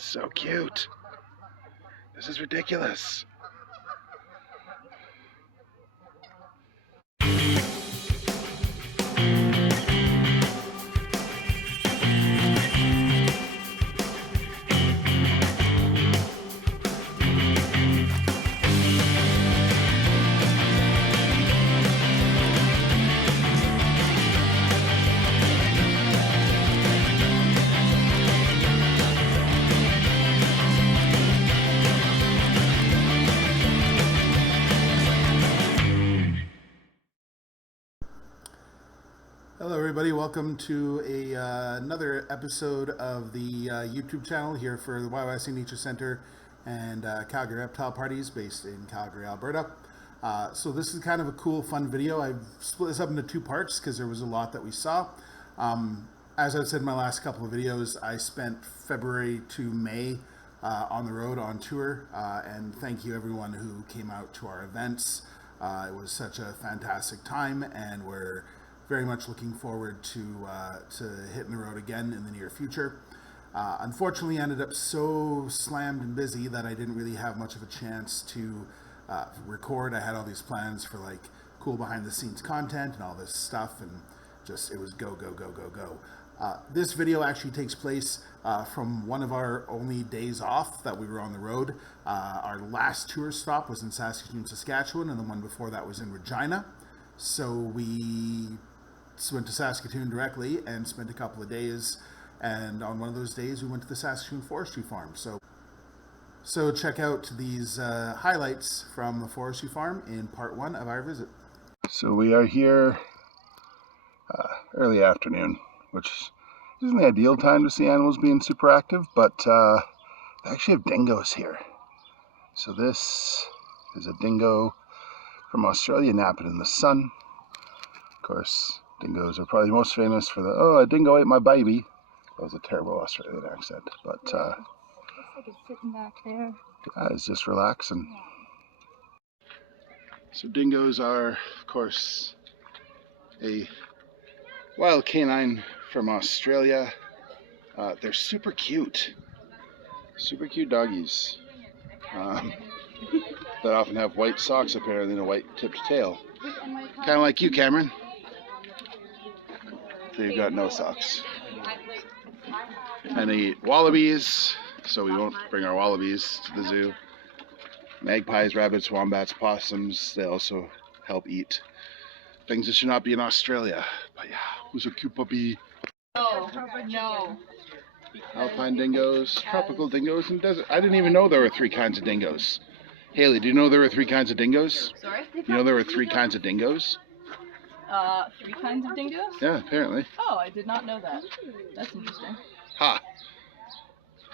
It's so cute. This is ridiculous. Hello everybody, welcome to another episode of the YouTube channel here for the YYC Nature Center and Calgary Reptile Parties based in Calgary, Alberta. So this is kind of a cool, fun video. I've split this up into two parts because there was a lot that we saw. As I've said in my last couple of videos, I spent February to May on the road on tour, and thank you everyone who came out to our events. It was such a fantastic time, and we're very much looking forward to hitting the road again in the near future. Unfortunately, I ended up so slammed and busy that I didn't really have much of a chance to record. I had all these plans for like cool behind the scenes content and all this stuff, and just it was go, go, go, go, go. This video actually takes place from one of our only days off that we were on the road. Our last tour stop was in Saskatoon, Saskatchewan, and the one before that was in Regina. So we went to Saskatoon directly and spent a couple of days, and on one of those days we went to the Saskatoon Forestry Farm. So check out these highlights from the Forestry Farm in part one of our visit. So we are here early afternoon, which isn't the ideal time to see animals being super active, but they actually have dingoes here. So this is a dingo from Australia, napping in the sun. Of course, dingoes are probably most famous for the, oh, a dingo ate my baby. That was a terrible Australian accent, but looks like it's sitting back there. It's just relaxing. So dingoes are, of course, a wild canine from Australia. They're super cute doggies that often have white socks apparently and a white tipped tail. Kind of like you, Cameron. So you've got no socks. And they eat wallabies, so we won't bring our wallabies to the zoo. Magpies, rabbits, wombats, possums, they also help eat things that should not be in Australia. But yeah, who's a cute puppy? No. Alpine dingoes, tropical dingoes, and desert. I didn't even know there were three kinds of dingoes. Haley, do you know there were three kinds of dingoes? Sorry? You know there were three kinds of dingoes? 3 kinds of dingoes? Yeah, apparently. Oh, I did not know that. That's interesting. Ha!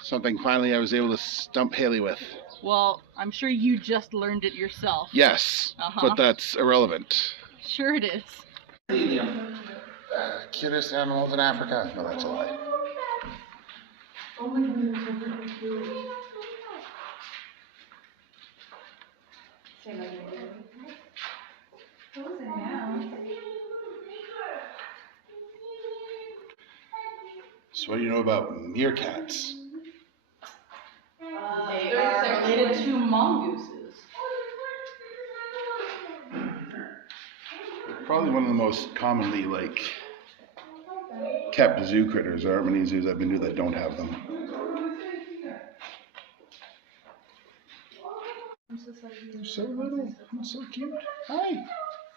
Something finally I was able to stump Haley with. Well, I'm sure you just learned it yourself. Yes, but that's irrelevant. Sure it is. Cutest animals in Africa. No, that's a lie. So what do you know about meerkats? They are related to mongooses. Probably one of the most commonly kept zoo critters. There aren't many zoos I've been to that don't have them. They're so little and so cute. Hi.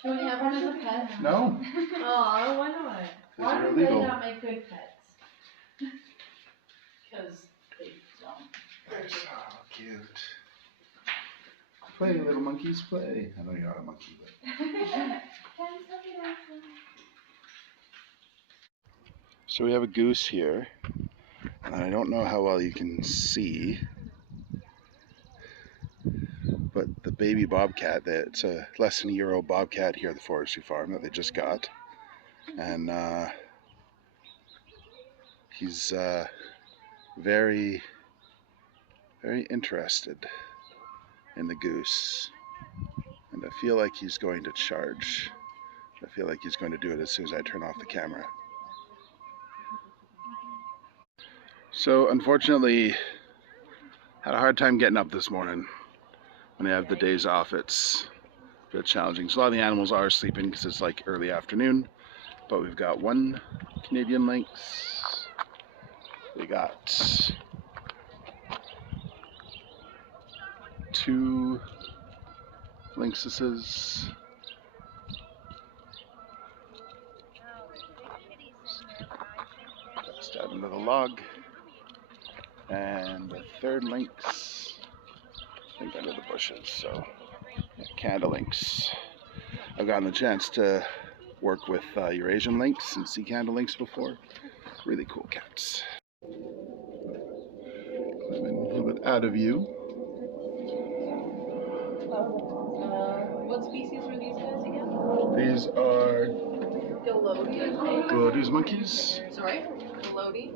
Can we have one as a pet? No. Oh, why not? Why They're do they illegal. not make good pets? Because they don't. They're so cute. Play, little monkeys, play. I know you're not a monkey, but. So we have a goose here, and I don't know how well you can see, but the baby bobcat, it's a less than a year old bobcat here at the Forestry Farm that they just got, and he's very, very interested in the goose, and I feel like he's going to charge. I feel like he's going to do it as soon as I turn off the camera. So unfortunately, Had a hard time getting up this morning. When I have the days off, it's a bit challenging. So a lot of the animals are sleeping because it's like early afternoon. But we've got one Canadian lynx. We got two lynxes. Stab into the log. And the third lynx, I think under the bushes. So, yeah, Canada lynx. I've gotten the chance to work with Eurasian lynx and sea Canada lynx before. Really cool cats. Climbing a little bit out of view. What species were these guys again? These are Dilodies. Dilodies monkeys. Sorry? Dilodie?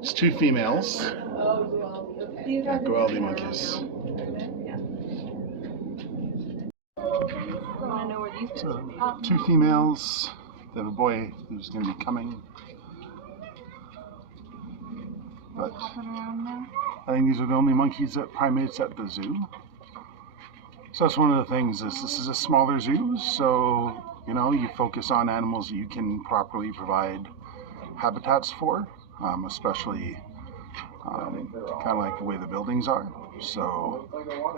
It's two females. Oh, Gualdi, okay. Yeah, Gualdi monkeys. I want to know where these guys So, are. two females. They have a boy who's going to be coming. But I think these are the only monkeys at primates at the zoo. So that's one of the things is this is a smaller zoo, so you focus on animals that you can properly provide habitats for, especially kind of like the way the buildings are. So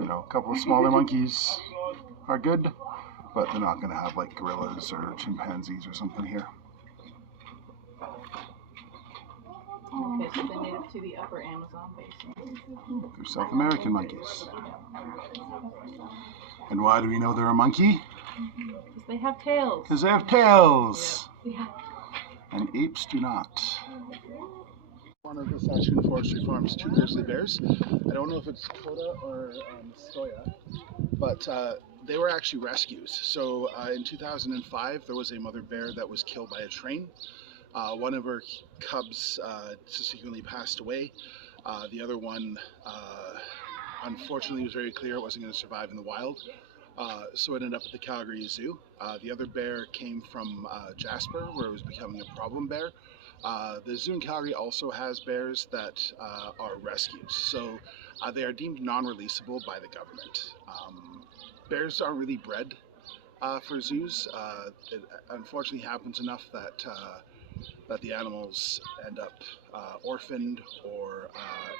a couple of smaller monkeys are good, but they're not going to have like gorillas or chimpanzees or something here. Okay, so they native to the upper Amazon basin. They're South American monkeys. And why do we know they're a monkey? Because they have tails. Because they have tails! Yeah. And apes do not. One of the Saskatoon Forestry Farm's two grizzly bears. I don't know if it's Coda or Stoya, but they were actually rescues. So in 2005, there was a mother bear that was killed by a train. One of her cubs subsequently passed away. The other one, unfortunately, was very clear it wasn't going to survive in the wild. So it ended up at the Calgary Zoo. The other bear came from Jasper, where it was becoming a problem bear. The zoo in Calgary also has bears that are rescues. So they are deemed non-releasable by the government. Bears aren't really bred for zoos. It unfortunately happens enough that the animals end up orphaned or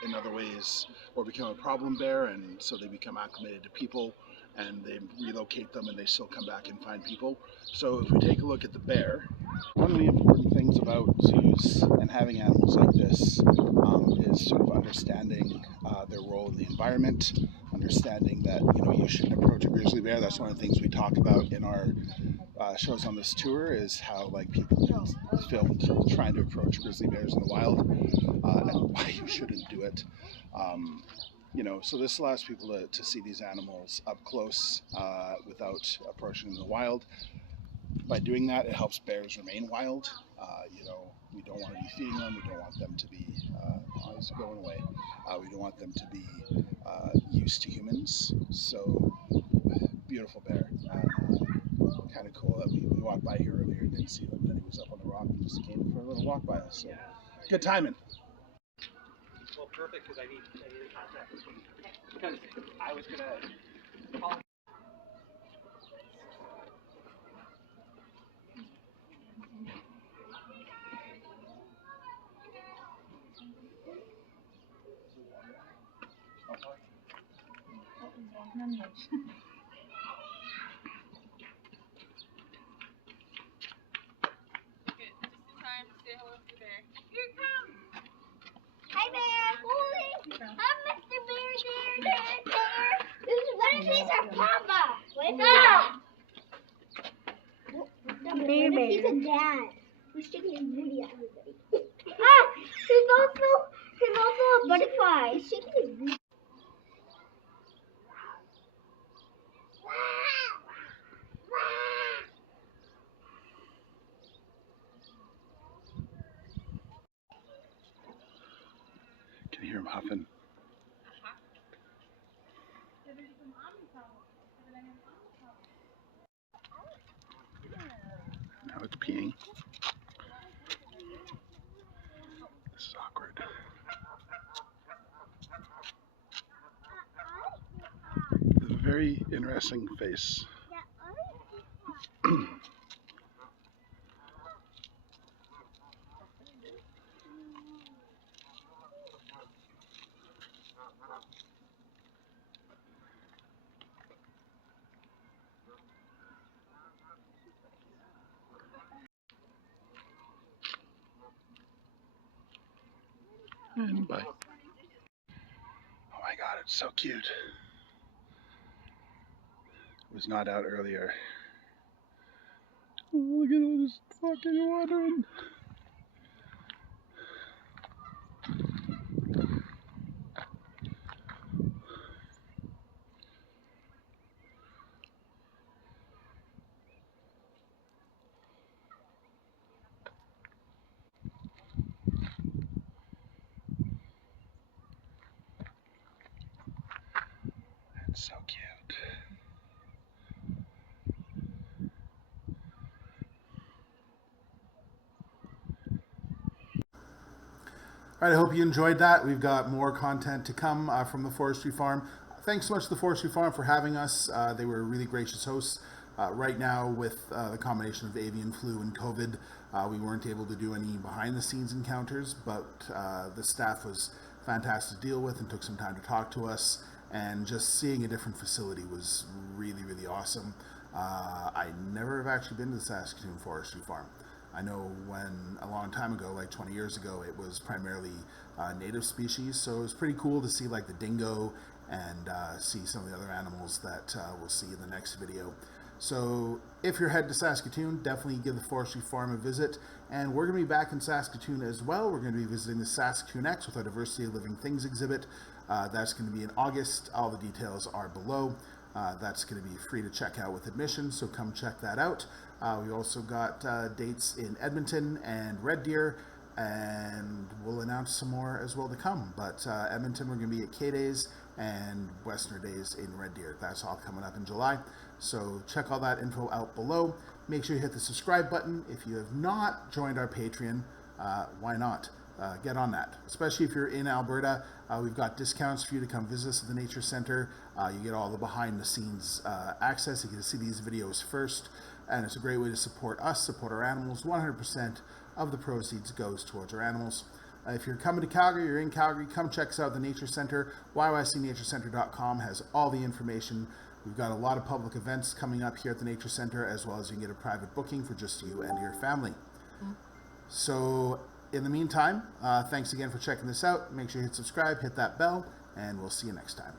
in other ways or become a problem bear, and so they become acclimated to people and they relocate them and they still come back and find people. So if we take a look at the bear, one of the important things about zoos and having animals like this is sort of understanding their role in the environment, understanding that you shouldn't approach a grizzly bear. That's one of the things we talk about in our shows on this tour, is how people can film trying to approach grizzly bears in the wild and why you shouldn't do it. So this allows people to see these animals up close without approaching them in the wild. By doing that, it helps bears remain wild. We don't want to be feeding them. We don't want them to be always going away. We don't want them to be used to humans. So beautiful bear. Kind of cool that we walked by here earlier and didn't see him, and then he was up on the rock and just came for a little walk by us. So good timing. Well, perfect, because I need a contact. Because I was gonna call. Hi there, Holy! I'm Mr. Bear there. What if he's our papa? What if he's a dad? Who's sticking his booty at everybody? He's also a butterfly. He's shaking his booty. Can you hear him huffing? Now it's peeing. very interesting face. And bye. Oh my god, it's so cute. It was not out earlier. Oh, look at all this fucking wandering. It's so cute. All right, I hope you enjoyed that. We've got more content to come from the Forestry Farm. Thanks so much to the Forestry Farm for having us. They were really gracious hosts. Right now, with the combination of avian flu and COVID, we weren't able to do any behind-the-scenes encounters, but the staff was fantastic to deal with and took some time to talk to us. And just seeing a different facility was really, really awesome. I never have actually been to the Saskatoon Forestry Farm. I know when a long time ago, like 20 years ago, it was primarily native species, so it was pretty cool to see like the dingo and see some of the other animals that we'll see in the next video. So if you're headed to Saskatoon, definitely give the Forestry Farm a visit. And we're going to be back in Saskatoon as well. We're going to be visiting the Saskatoon X with our Diversity of Living Things exhibit. That's going to be in August. All the details are below. That's going to be free to check out with admission, so come check that out. We also got dates in Edmonton and Red Deer, and we'll announce some more as well to come. But Edmonton, we're going to be at K-Days, and Westerner Days in Red Deer. That's all coming up in July. So check all that info out below. Make sure you hit the subscribe button. If you have not joined our Patreon, why not? Get on that, especially if you're in Alberta. We've got discounts for you to come visit us at the Nature Center. You get all the behind the scenes access. You get to see these videos first, and it's a great way to support us, support our animals. 100% of the proceeds goes towards our animals. If you're coming to Calgary, you're in Calgary, come check us out at the Nature Center. YYCNatureCenter.com has all the information. We've got a lot of public events coming up here at the Nature Center, as well as you can get a private booking for just you and your family. So in the meantime, thanks again for checking this out. Make sure you hit subscribe, hit that bell, and we'll see you next time.